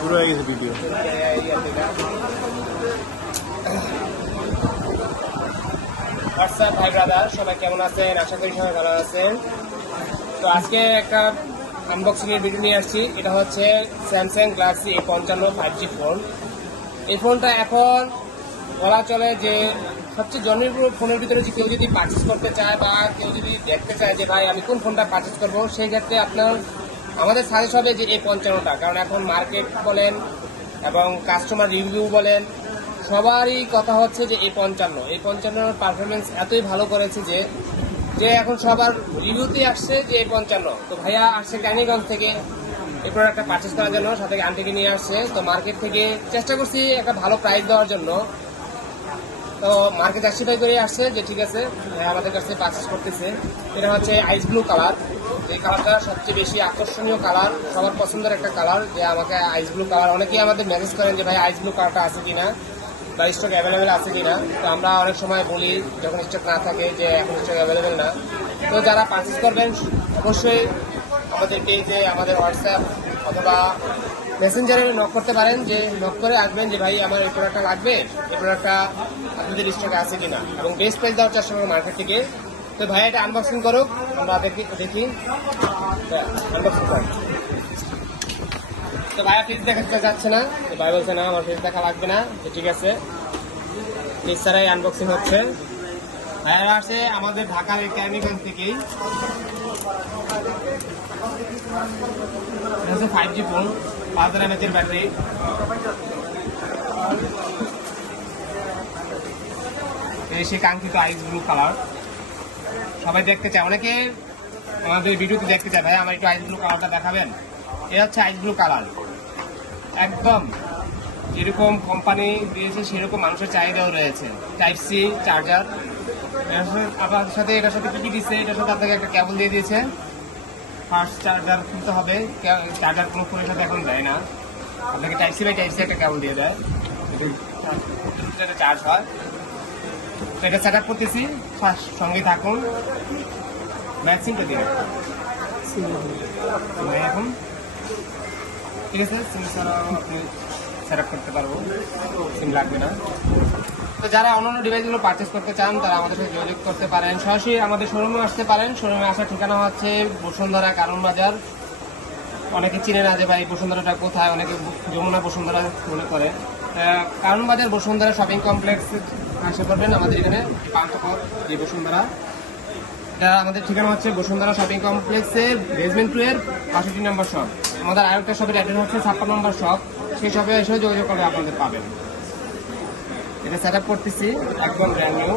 শুরু হয়ে গেছে ভিডিও। হোয়াটসঅ্যাপ ভাই ব্রাদার, সবাই কেমন আছেন? আশা করি সবাই ভালো আছেন। তো আজকে একটা আনবক্সিং এর ভিডিও নিয়ে আসছি। এটা হচ্ছে Samsung Galaxy A55 5G phone. এই ফোনটা এখন বলা চলে যে সবচেয়ে জনপ্রিয় ফোনের ভিতরে, যে কেউ যদি পারচেস করতে চায় বা কেউ যদি দেখতে চায় যে ভাই আমি কোন ফোনটা পারচেস করবো, সেই ক্ষেত্রে আপনার আমাদের সাজেস্ট হবে যে A55টা। কারণ এখন মার্কেট বলেন এবং কাস্টমার রিভিউ বলেন, সবারই কথা হচ্ছে যে A55 পারফরমেন্স এতই ভালো করেছে যে এখন সবার রিভিউতে আসছে যে A55। তো ভাইয়া আসছে টাইনিগঞ্জ থেকে এই প্রোডাক্টটা পারচেস করার জন্য, সাথে আন্টিকে নিয়ে আসছে। তো মার্কেট থেকে চেষ্টা করছি একটা ভালো প্রাইস দেওয়ার জন্য। তো মার্কেট জাস্টিফাই করে আসছে যে ঠিক আছে আমাদের কাছে পারচেস করতেছে। এটা হচ্ছে আইস ব্লু কালার। এই কালারটা সবচেয়ে বেশি আকর্ষণীয় কালার, সবার পছন্দের একটা কালার, যে আমাকে আইস ব্লু কালার। অনেকেই আমাদের মেসেজ করেন যে ভাই আইস ব্লু কালারটা আছে কিনা বা স্টক অ্যাভেলেবেল আছে কিনা। তো আমরা অনেক সময় বলি যখন স্টক না থাকে যে এখন স্টক অ্যাভেলেবেল না। তো যারা পারচেস করবেন অবশ্যই আমাদের পেজে, আমাদের হোয়াটসঅ্যাপ অথবা মেসেঞ্জারে নক করতে পারেন, যে নক করে আসবেন যে ভাই আমার এই প্রোডাক্টটা লাগবে, এই প্রোডাক্টটা আপনাদের স্টকে আছে কিনা, এবং বেস্ট প্রাইস দেওয়ার চেষ্টা করবো মার্কেট থেকে। তো ভাই এটা আনবক্সিং করুক, আমরা দেখি আনবক্সিং করি। তো ভাইয়া ফিজ দেখাতে যাচ্ছে না, তো ভাই বলছে না আমার ফিজ দেখা লাগবে না। তো ঠিক আছে, ফিজ ছাড়াই আনবক্সিং হচ্ছে। ভাইয়া আসে আমাদের ঢাকার এই ক্যানিগঞ্জ থেকেই। 5G phone, 5000 mAh battery. সেই কাঙ্ক্ষিত আইস ব্লু কালার সবাই দেখতে চায়, অনেকে আমাদের ভিডিওতে দেখতে চায় ভাই আমার একটু আইস ব্লু কালারটা দেখাবেন। এটা হচ্ছে আইস ব্লু কালার, একদম যেরকম কোম্পানি দিয়েছে সেরকম মানুষের চাহিদাও রয়েছে। টাইপ সি চার্জার, আপনার সাথে এটার সাথে কি দিচ্ছে, এটার সাথে আপনাকে একটা কেবল দিয়ে দিয়েছে। ফার্স্ট চার্জার খুলতে হবে, চার্জার কোনো ফোনের সাথে এখন দেয় না, আপনাকে type C by type C একটা কেবল দিয়ে দেয়, এটা চার্জ হয়। তো এটা সেট আপ করতেছি, ফার্স্ট সঙ্গে থাকুন। ম্যাক্সিমটা দিয়ে এখন ঠিক আছে, সিম ছাড়াও আপনি সেট আপ করতে পারবো, সিম লাগবে না। তো যারা অন্যান্য ডিভাইসগুলো পারচেস করতে চান তারা আমাদের সাথে যোগাযোগ করতে পারেন, সরাসরি আমাদের শোরুমে আসতে পারেন। শোরুমে আসার ঠিকানা হচ্ছে বসুন্ধরা কারণ বাজার। অনেকে চিনে না যে ভাই বসুন্ধরাটা কোথায়, অনেকে যমুনা বসুন্ধরা মনে করে। কারণ বাজার বসুন্ধরা শপিং কমপ্লেক্স আসে পড়বেন আমাদের এখানে পান্থপথ যে বসুন্ধরা, এটা আমাদের ঠিকানা হচ্ছে বসুন্ধরা শপিং কমপ্লেক্সের বেসমেন্ট 2 এর 65 নম্বর শপ। আমাদের আরেকটা শপের অ্যাড্রেস হচ্ছে 56 নম্বর শপ, সেই শপে এসেও যোগাযোগ করলে আপনাদের পাবেন। এটা সেট আপ করতেছি, একদম ব্র্যান্ড নিউ।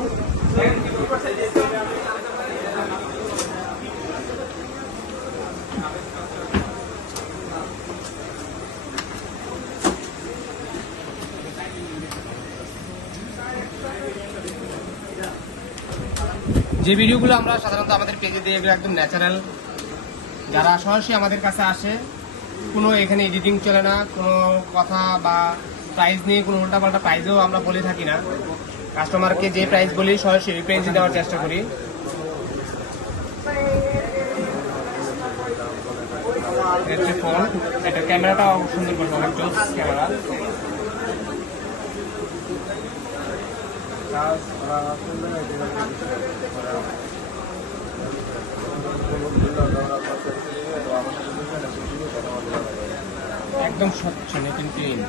যে ভিডিওগুলো আমরা সাধারণত আমাদের পেজে দিই এগুলো একদম ন্যাচারাল। যারা সরাসরি আমাদের কাছে আসে, কোনো এখানে এডিটিং চলে না, কোনো কথা বা প্রাইস নিয়ে কোনো উল্টাপাল্টা প্রাইসও আমরা বলে থাকি না। কাস্টমারকে যে প্রাইস বলি সরাসরি এই প্রাইসে দেওয়ার চেষ্টা করি। ফোন, এটা ক্যামেরাটাও সুন্দর করছে, অনেক জোস ক্যামেরা। একদম স্বচ্ছ, নতুন ক্লিন।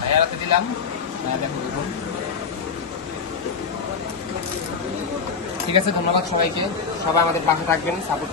ভাইয়ারাতে দিলাম, দেখুন। ঠিক আছে, ধন্যবাদ সবাইকে। সবাই আমাদের পাশে থাকবেন, সাপোর্ট